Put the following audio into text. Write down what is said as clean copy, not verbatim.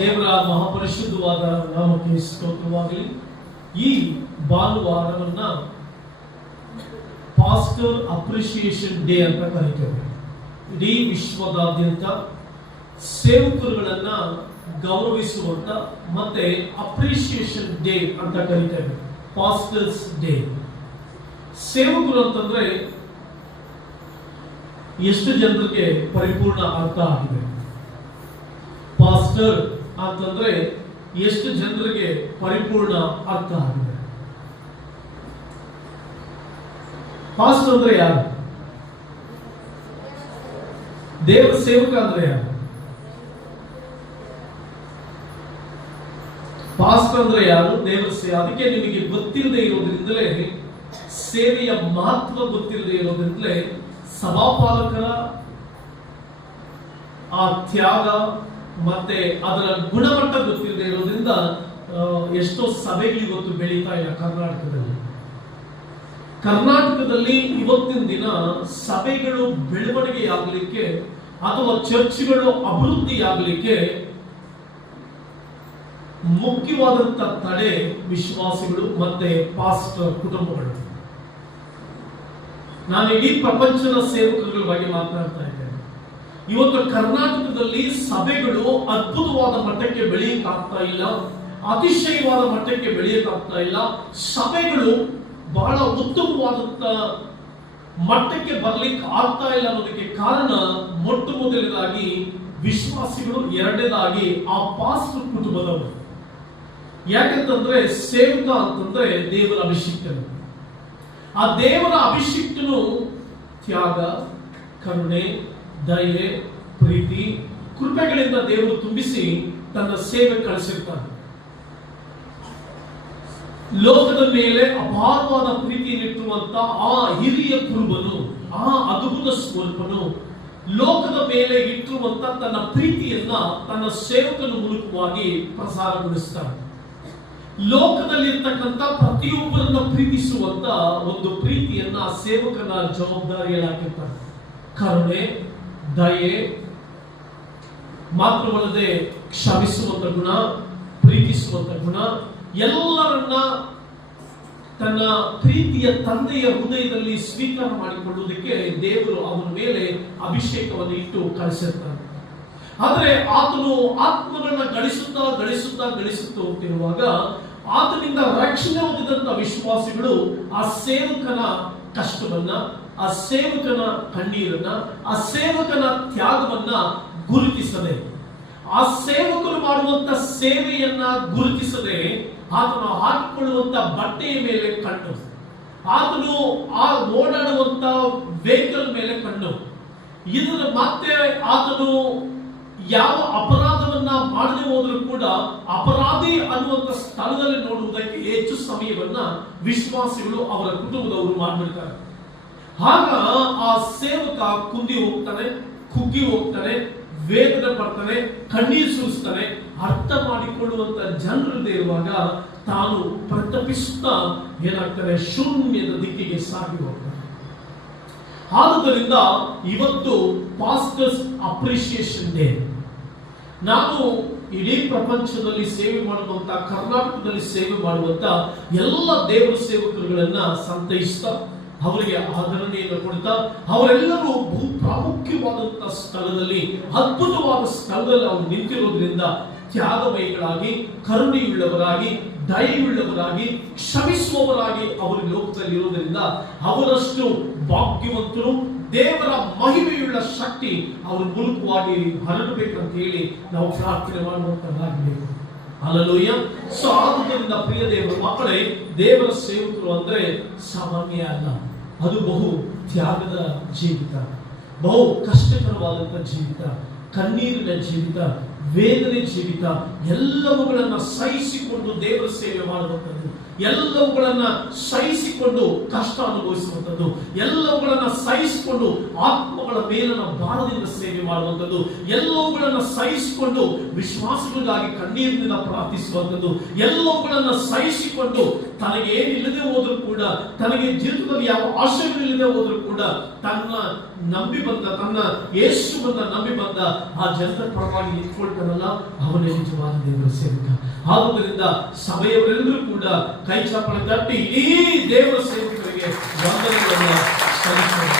ದೇವರ ಮಹಾಪರಿಶುದ್ಧವಾದ ನಾಮಕ್ಕೆ ಸ್ತೋತ್ರವಾಗಲಿ. ಈ ಭಾನುವಾರವನ್ನ ಪಾಸ್ಟರ್ ಅಪ್ರಿಸಿಯೇಷನ್ ಡೇ ಅಂತ ಕರೀತೇವೆ. ಇಡೀ ವಿಶ್ವದಾದ್ಯಂತ ಸೇವಕರುಗಳನ್ನ ಗೌರವಿಸುವಂತ ಮತ್ತೆ ಅಪ್ರಿಸಿಯೇಷನ್ ಡೇ ಅಂತ ಕರೀತೇವೆ. Pastors day. ಸೇವಕರು ಅಂತಂದ್ರೆ ಎಷ್ಟು ಜನರಿಗೆ ಪರಿಪೂರ್ಣ ಅರ್ಥ ಆಗಿದೆ? ಪಾಸ್ಟರ್ ಅಂತಂದ್ರೆ ಎಷ್ಟು ಜನರಿಗೆ ಪರಿಪೂರ್ಣ ಅರ್ಥ ಆಗಿದೆ? ಪಾಸ್ಟರ್ ಅಂದ್ರೆ ಯಾರು? ದೇವರ ಸೇವಕ ಅಂದ್ರೆ ಯಾರು? ಪಾಸ್ಟರ್ ಅಂದ್ರೆ ಯಾರು? ದೇವರ ಸೇವೆ. ಅದಕ್ಕೆ ನಿಮಗೆ ಗೊತ್ತಿಲ್ಲದೆ ಇರೋದ್ರಿಂದಲೇ, ಸೇವೆಯ ಮಹತ್ವ ಗೊತ್ತಿಲ್ಲದೆ ಇರೋದ್ರಿಂದಲೇ ಸಭಾಪಾಲಕರ ಆ ತ್ಯಾಗ ಮತ್ತೆ ಅದರ ಗುಣಮಟ್ಟ ಗೊತ್ತಿಲ್ಲದೆ ಇರೋದ್ರಿಂದ ಎಷ್ಟೋ ಸಭೆಗಳು ಇವತ್ತು ಬೆಳೀತಾ ಇಲ್ಲ ಕರ್ನಾಟಕದಲ್ಲಿ. ಇವತ್ತಿನ ದಿನ ಸಭೆಗಳು ಬೆಳವಣಿಗೆಯಾಗಲಿಕ್ಕೆ ಅಥವಾ ಚರ್ಚ್ಗಳು ಅಭಿವೃದ್ಧಿಯಾಗಲಿಕ್ಕೆ ಮುಖ್ಯವಾದಂತ ತಡೆ ವಿಶ್ವಾಸಿಗಳು ಮತ್ತೆ ಪಾಸ್ಟರ್ ಕುಟುಂಬಗಳು. ನಾನು ಇಡೀ ಪ್ರಪಂಚದ ಸೇವಕರುಗಳ ಬಗ್ಗೆ ಮಾತನಾಡ್ತಾ ಇದ್ದೇನೆ. ಇವತ್ತು ಕರ್ನಾಟಕದಲ್ಲಿ ಸಭೆಗಳು ಅದ್ಭುತವಾದ ಮಟ್ಟಕ್ಕೆ ಬೆಳೆಯಕ್ಕಾಗ್ತಾ ಇಲ್ಲ, ಅತಿಶಯವಾದ ಮಟ್ಟಕ್ಕೆ ಬೆಳೆಯಕ್ಕಾಗ್ತಾ ಇಲ್ಲ. ಸಭೆಗಳು ಬಹಳ ಉತ್ತಮವಾದಂತ ಮಟ್ಟಕ್ಕೆ ಬರ್ಲಿಕ್ಕೆ ಆಗ್ತಾ ಇಲ್ಲ ಅನ್ನೋದಕ್ಕೆ ಕಾರಣ ಮೊಟ್ಟ ಮೊದಲನೇದಾಗಿ ವಿಶ್ವಾಸಿಗಳು, ಎರಡನೇದಾಗಿ ಆ ಪಾಸ್ಟರ್ ಕುಟುಂಬದವರು. ಯಾಕಂತಂದ್ರೆ ಸೇವಕ ಅಂತಂದ್ರೆ ದೇವರ ಅಭಿಷಿಕ್ತನು. ಆ ದೇವರ ಅಭಿಷಿಕ್ತನು ತ್ಯಾಗ, ಕರುಣೆ, ದಯೆ, ಪ್ರೀತಿ, ಕೃಪೆಗಳಿಂದ ದೇವರು ತುಂಬಿಸಿ ತನ್ನ ಸೇವೆ ಕಳಿಸಿರ್ತಾನೆ. ಲೋಕದ ಮೇಲೆ ಅಪಾರವಾದ ಪ್ರೀತಿಯನ್ನಿಟ್ಟುವಂತ ಆ ಹಿರಿಯ ಕುರುಬನು, ಆ ಅದ್ಭುತ ಸ್ವರೂಪನು ಲೋಕದ ಮೇಲೆ ಇಟ್ಟಿರುವಂತ ತನ್ನ ಪ್ರೀತಿಯನ್ನ ತನ್ನ ಸೇವಕನ ಮೂಲಕವಾಗಿ ಪ್ರಸಾರಗೊಳಿಸ್ತಾನೆ. ಲೋಕದಲ್ಲಿರ್ತಕ್ಕಂಥ ಪ್ರತಿಯೊಬ್ಬರನ್ನ ಪ್ರೀತಿಸುವಂತ ಒಂದು ಪ್ರೀತಿಯನ್ನ ಸೇವಕನ ಜವಾಬ್ದಾರಿಯಲ್ಲಾಗಿರ್ತಾನೆ. ಕರುಣೆ, ದಯೆ ಮಾತ್ರವಲ್ಲದೆ ಕ್ಷಮಿಸುವಂತ ಗುಣ, ಪ್ರೀತಿಸುವಂತ ಗುಣ, ಎಲ್ಲರನ್ನ ತನ್ನ ಪ್ರೀತಿಯ ತಂದೆಯ ಹೃದಯದಲ್ಲಿ ಸ್ವೀಕಾರ ಮಾಡಿಕೊಳ್ಳುವುದಕ್ಕೆ ದೇವರು ಅವನ ಮೇಲೆ ಅಭಿಷೇಕವನ್ನು ಇಟ್ಟು ಕಳಿಸಿರ್ತಾನೆ. ಆದರೆ ಆತನು ಆತ್ಮಗಳನ್ನ ಗಳಿಸುತ್ತಾ ಹೋಗ್ತಿರುವಾಗ ಆತನಿಂದ ರಕ್ಷಣೆ ಹೊಂದಿದಂತ ವಿಶ್ವಾಸಿಗಳು ಆ ಸೇವಕನ ಕಷ್ಟವನ್ನ, ಆ ಸೇವಕನ ಕಣ್ಣೀರನ್ನ, ಆ ಸೇವಕನ ತ್ಯಾಗವನ್ನ ಗುರುತಿಸದೆ, ಆ ಸೇವಕರು ಮಾಡುವಂತ ಸೇವೆಯನ್ನ ಗುರುತಿಸದೆ, ಆತನು ಹಾಕಿಕೊಳ್ಳುವಂತ ಬಟ್ಟೆಯ ಮೇಲೆ ಕಣ್ಣು, ಆತನು ಆ ಓಡಾಡುವಂತ ವೆಹಿಕಲ್ ಮೇಲೆ ಕಣ್ಣು, ಇದರ ಮತ್ತೆ ಆತನು ಯಾವ ಅಪರಾಧವನ್ನ ಮಾಡದೆ ಹೋದರೂ ಕೂಡ ಅಪರಾಧಿ ಅನ್ನುವಂತ ಸ್ಥಳದಲ್ಲಿ ನೋಡುವುದಕ್ಕೆ ಹೆಚ್ಚು ಸಮಯವನ್ನ ವಿಶ್ವಾಸಿಗಳು, ಅವರ ಕುಟುಂಬದವರು ಮಾಡಿಬಿಡ್ತಾರೆ. ಆಗ ಆ ಸೇವಕ ಕುಂದಿ ಹೋಗ್ತಾನೆ, ಕುಗ್ಗಿ ಹೋಗ್ತಾನೆ, ವೇದನೆ ಪಡ್ತಾನೆ, ಕಣ್ಣೀರು ಸುರಿಸ್ತಾನೆ. ಅರ್ಥ ಮಾಡಿಕೊಳ್ಳುವಂತ ಜನರಲ್ಲದೆ ಇರುವಾಗ ತಾನು ಪ್ರತಪಿಸುತ್ತಾ ಏನಾಗ್ತಾನೆ, ಶೂನ್ಯದ ದಿಕ್ಕಿಗೆ ಸಾಗಿ ಹೋಗ್ತಾನೆ. ಆದುದರಿಂದ ಇವತ್ತು ಪಾಸ್ಟರ್ಸ್ ಅಪ್ರಿಸಿಯೇಷನ್ ಡೇ. ನಾವು ಇಡೀ ಪ್ರಪಂಚದಲ್ಲಿ ಸೇವೆ ಮಾಡುವಂತ, ಕರ್ನಾಟಕದಲ್ಲಿ ಸೇವೆ ಮಾಡುವಂತ ಎಲ್ಲ ದೇವರ ಸೇವಕರುಗಳನ್ನ ಸಂತೈಸ್ತಾ, ಅವರಿಗೆ ಆದರಣೆಯನ್ನು ಕೊಡ್ತಾ, ಅವರೆಲ್ಲರೂ ಬಹು ಪ್ರಾಮುಖ್ಯವಾದಂತಹ ಸ್ಥಳದಲ್ಲಿ, ಅದ್ಭುತವಾದ ಸ್ಥಳದಲ್ಲಿ ಅವರು ನಿಂತಿರೋದ್ರಿಂದ ತ್ಯಾಗಮಯಿಗಳಾಗಿ, ಕರುಣೆಯುಳ್ಳವರಾಗಿ, ದಯೆಯುಳ್ಳವರಾಗಿ, ಕ್ಷಮಿಸುವವರಾಗಿ ಅವರು ಲೋಕದಲ್ಲಿ ಇರುವುದರಿಂದ ಅವರಷ್ಟು ಭಾಗ್ಯವಂತರು, ದೇವರ ಮಹಿಮೆಯುಳ್ಳ ಶಕ್ತಿ ಅವರ ಮೂಲಕವಾಗಿ ಹರಡಬೇಕಂತ ಹೇಳಿ ನಾವು ಪ್ರಾರ್ಥನೆ ಮಾಡುವಂತದ್ದಾಗಬೇಕು. ಹಲ್ಲೆಲೂಯಾ. ಸೊ ಆದುದರಿಂದ ಪ್ರಿಯ ದೇವರ ಮಕ್ಕಳೇ, ದೇವರ ಸೇವಕರು ಅಂದ್ರೆ ಸಾಮಾನ್ಯ ಅಲ್ಲ. ಅದು ಬಹು ತ್ಯಾಗದ ಜೀವಿತ, ಬಹು ಕಷ್ಟಕರವಾದಂತ ಜೀವಿತ, ಕಣ್ಣೀರಿನ ಜೀವಿತ, ವೇದನೆ ಜೀವಿತ. ಎಲ್ಲವುಗಳನ್ನ ಸಹಿಸಿಕೊಂಡು ದೇವರ ಸೇವೆ ಮಾಡುವಂಥದ್ದು, ಎಲ್ಲವುಗಳನ್ನ ಸಹಿಸಿಕೊಂಡು ಕಷ್ಟ ಅನುಭವಿಸುವಂಥದ್ದು, ಎಲ್ಲವುಗಳನ್ನ ಸಹಿಸಿಕೊಂಡು ಆತ್ಮಗಳ ಮೇಲಿನ ಭಾರದಿಂದ ಸೇವೆ ಮಾಡುವಂಥದ್ದು, ಎಲ್ಲವುಗಳನ್ನ ಸಹಿಸಿಕೊಂಡು ವಿಶ್ವಾಸಗಳಿಗಾಗಿ ಕಣ್ಣೀರಿನಿಂದ ಪ್ರಾರ್ಥಿಸುವಂಥದ್ದು, ಎಲ್ಲವುಗಳನ್ನ ಸಹಿಸಿಕೊಂಡು ತನಗೆ ಏನಿಲ್ಲದೆ ಹೋದ್ರು ಕೂಡ, ತನಗೆ ಜೀವಿತದಲ್ಲಿ ಯಾವ ಆಶಯಗಳಿಲ್ಲದೆ ಹೋದ್ರು ಕೂಡ ತನ್ನ ನಂಬಿ ಬಂದ, ತನ್ನ ಯೇಸುವನ್ನ ನಂಬಿ ಬಂದ ಆ ಜನರ ಪರವಾಗಿ ನಿಂತ್ಕೊಳ್ತಾನಲ್ಲ, ಅವನೇ ನಿಜವಾದ ದೇವರ ಸೇವಕ. ಆದುದರಿಂದ ಸಭೆಯವರೆಲ್ಲರೂ ಕೂಡ ಕೈ ಚಾಪಣೆ ತಟ್ಟಿ ಈ ದೇವರ ಸೇವಕರಿಗೆ ವಂದನೆಗಳನ್ನು ಸಲ್ಲಿಸೋಣ.